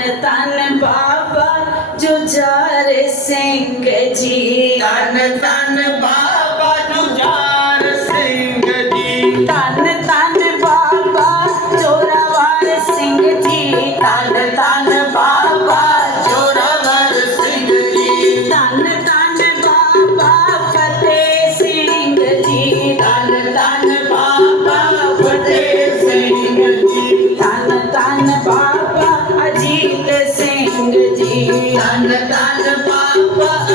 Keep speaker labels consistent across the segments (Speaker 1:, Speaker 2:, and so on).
Speaker 1: ਤਨ ਬਾਬਾ ਜੁਝਾਰ ਸਿੰਘ ਜੀ।
Speaker 2: ਤਨ ਤਨ ਬਾਬਾ Bye.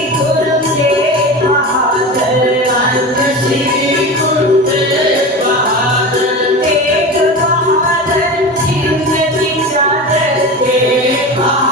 Speaker 2: Yeah.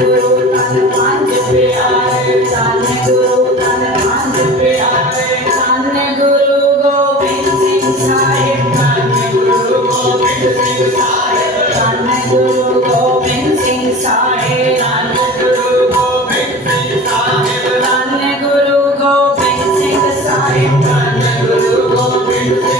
Speaker 1: ਗੁਰੂ ਤਨ ਪੰਜ ਪਿਆਰੇ
Speaker 2: ਤਨ ਗੁਰੂ ਤਨ ਪੰਜ ਪਿਆਰੇ
Speaker 1: ਤਨ ਗੁਰੂ ਗੋਬਿੰਦ ਸਿੰਘ ਸਾਹਿਬ
Speaker 2: ਤਨ ਗੁਰੂ ਗੋਬਿੰਦ ਸਿੰਘ ਸਾਹਿਬ
Speaker 1: ਤਨ ਗੁਰੂ ਗੋਬਿੰਦ ਸਿੰਘ ਸਾਹਿਬ
Speaker 2: ਤਨ ਗੁਰੂ ਗੋਬਿੰਦ ਸਿੰਘ ਸਾਹਿਬ
Speaker 1: ਤਨ ਗੁਰੂ ਗੋਬਿੰਦ ਸਿੰਘ ਸਾਹਿਬ
Speaker 2: ਤਨ ਗੁਰੂ ਗੋਬਿੰਦ